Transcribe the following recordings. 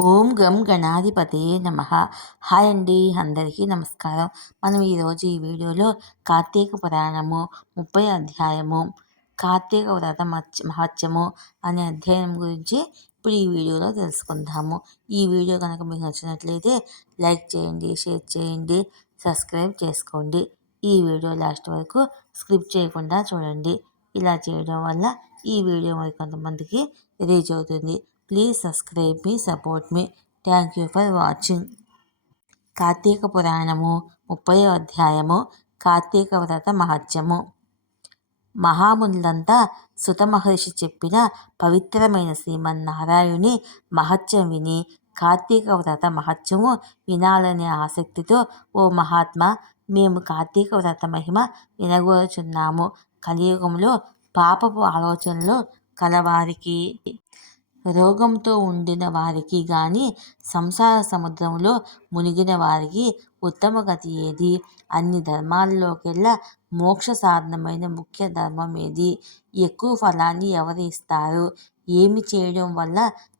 ఓం గం గణాధిపతయే నమః. హాయ్ అండి, అందరికీ నమస్కారం. మనం ఈరోజు ఈ వీడియోలో కార్తీక పురాణము 30 అధ్యాయము కార్తీక వ్రత మహత్యము అనే అధ్యాయం గురించి ఇప్పుడు ఈ వీడియోలో తెలుసుకుందాము. ఈ వీడియో కనుక మీకు నచ్చినట్లయితే లైక్ చేయండి, షేర్ చేయండి, సబ్స్క్రైబ్ చేసుకోండి. ఈ వీడియో లాస్ట్ వరకు స్కిప్ చేయకుండా చూడండి. ఇలా చేయడం వల్ల ఈ వీడియో మరి కొంతమందికి రీచ్ అవుతుంది. ప్లీజ్ సబ్స్క్రైబ్ మీ, సపోర్ట్ మీ. Thank you for watching. Karthika పురాణము 30వ అధ్యాయము కార్తీక వ్రత మహత్యము. మహామునులంతా సుత మహర్షి చెప్పిన పవిత్రమైన శ్రీమన్నారాయణుని మహత్యం విని కార్తీక వ్రత మహత్యము వినాలనే ఆసక్తితో, ఓ మహాత్మా, మేము కార్తీక వ్రత మహిమ వినగోరుచున్నాము. కలియుగంలో పాపపు ఆలోచనలు కలవారికి, రోగంతో ఉండిన వారికి గాని, సంసార సముద్రంలో మునిగిన వారికి ఉత్తమ గతి ఏది? అన్ని ధర్మాల్లోకెల్లా మోక్ష సాధనమైన ముఖ్య ధర్మం ఏది? ఎక్కువ ఫలాన్ని ఎవరు ఇస్తారు? ఏమి చేయడం వల్ల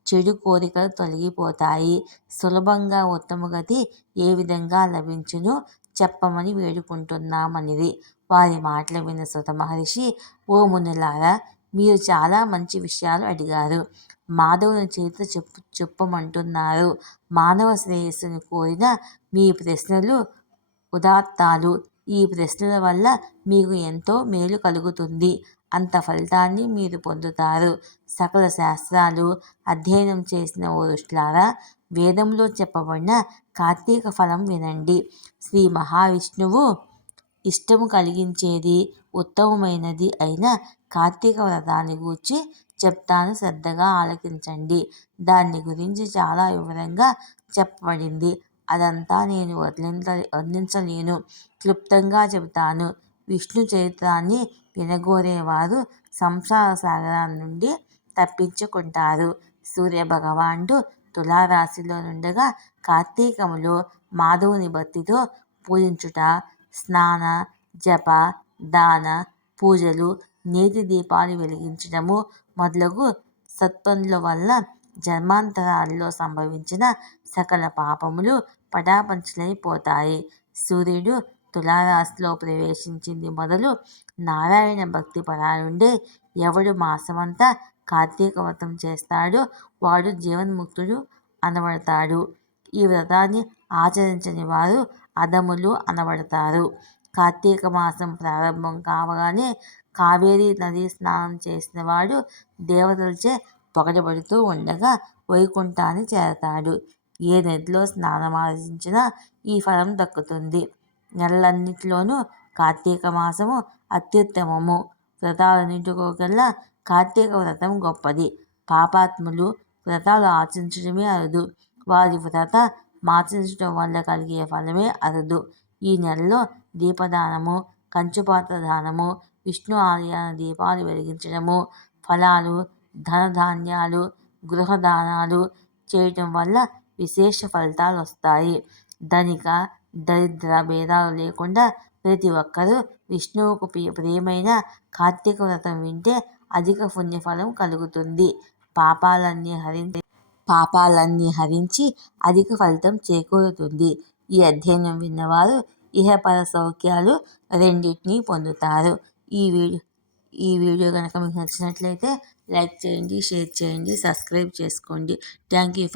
చెడు కోరికలు తొలగిపోతాయి? సులభంగా ఉత్తమ గతి ఏ విధంగా లభించును చెప్పమని వేడుకుంటున్నామనిది. వారి మాటలు విన్న సుత మహర్షి, ఓ మునులారా, మీరు చాలా మంచి విషయాలు అడిగారు. మాధవుని చరిత్ర చెప్పమంటున్నారు. మానవ శ్రేయస్సును కోరిన మీ ప్రశ్నలు ఉదాత్తాలు. ఈ ప్రశ్నల వల్ల మీకు ఎంతో మేలు కలుగుతుంది. అంత ఫలితాన్ని మీరు పొందుతారు. సకల శాస్త్రాలు అధ్యయనం చేసిన ఓ ఋషులారా, వేదంలో చెప్పబడిన కార్తీక ఫలం వినండి. శ్రీ మహావిష్ణువు ఇష్టము కలిగించేది, ఉత్తమమైనది అయిన కార్తీక వ్రతాన్ని గూర్చి చెప్తాను, శ్రద్ధగా ఆలకించండి. దాన్ని గురించి చాలా వివరంగా చెప్పబడింది. అదంతా నేను వర్ణించలేను, క్లుప్తంగా చెబుతాను. విష్ణు చరిత్రాన్ని వినగోరేవారు సంసార సాగరాన్ని నుండి తప్పించుకుంటారు. సూర్యభగవానుడు తులారాశిలో నుండగా కార్తీకములో మాధవుని భక్తితో పూజించుట, స్నాన, జప, దాన, పూజలు, నేతి దీపాలు వెలిగించడము మొదలగు సత్పనుల వల్ల జన్మాంతరాల్లో సంభవించిన సకల పాపములు పటాపంచలైపోతాయి. సూర్యుడు తులారాశిలో ప్రవేశించింది మొదలు నారాయణ భక్తి పరాయణుడే ఎవడు మాసమంతా కార్తీక వ్రతం చేస్తాడో వాడు జీవన్ముక్తుడు అనబడతాడు. ఈ వ్రతాన్ని ఆచరించని వారు అధములు అనబడతారు. కార్తీక మాసం ప్రారంభం కావగానే కావేరీ నది స్నానం చేసిన వాడు దేవతలచే పొగడబడుతూ ఉండగా వైకుంఠాన్ని చేరతాడు. ఏ నదిలో స్నానమాచరించినా ఈ ఫలం దక్కుతుంది. నెలలన్నిటిలోనూ కార్తీక మాసము అత్యుత్తమము. వ్రతాలన్నిటిలోకెల్లా కార్తీక వ్రతం గొప్పది. పాపాత్ములు వ్రతాలు ఆచరించడమే అరుదు. వారి వ్రత మాచరించడం వల్ల కలిగే ఫలమే అరుదు. ఈ నెలలో దీపదానము, కంచుపాత్ర దానము, విష్ణు ఆలయాన దీపాలు వెలిగించడము, ఫలాలు, ధనధాన్యాలు, గృహదానాలు చేయటం వల్ల విశేష ఫలితాలు వస్తాయి. ధనిక, దరిద్ర భేదాలు లేకుండా ప్రతి ఒక్కరూ విష్ణువుకు ప్రియమైన కార్తీక వ్రతం వింటే అధిక పుణ్యఫలం కలుగుతుంది. పాపాలన్నీ హరించి అధిక ఫలితం చేకూరుతుంది. ఈ అధ్యయనం విన్నవారు ఇహపర సౌఖ్యాలు రెండింటినీ పొందుతారు. ఈ వీడియో కనుక మీకు నచ్చినట్లయితే లైక్ చేయండి, షేర్ చేయండి, సబ్స్క్రైబ్ చేసుకోండి. Thank you.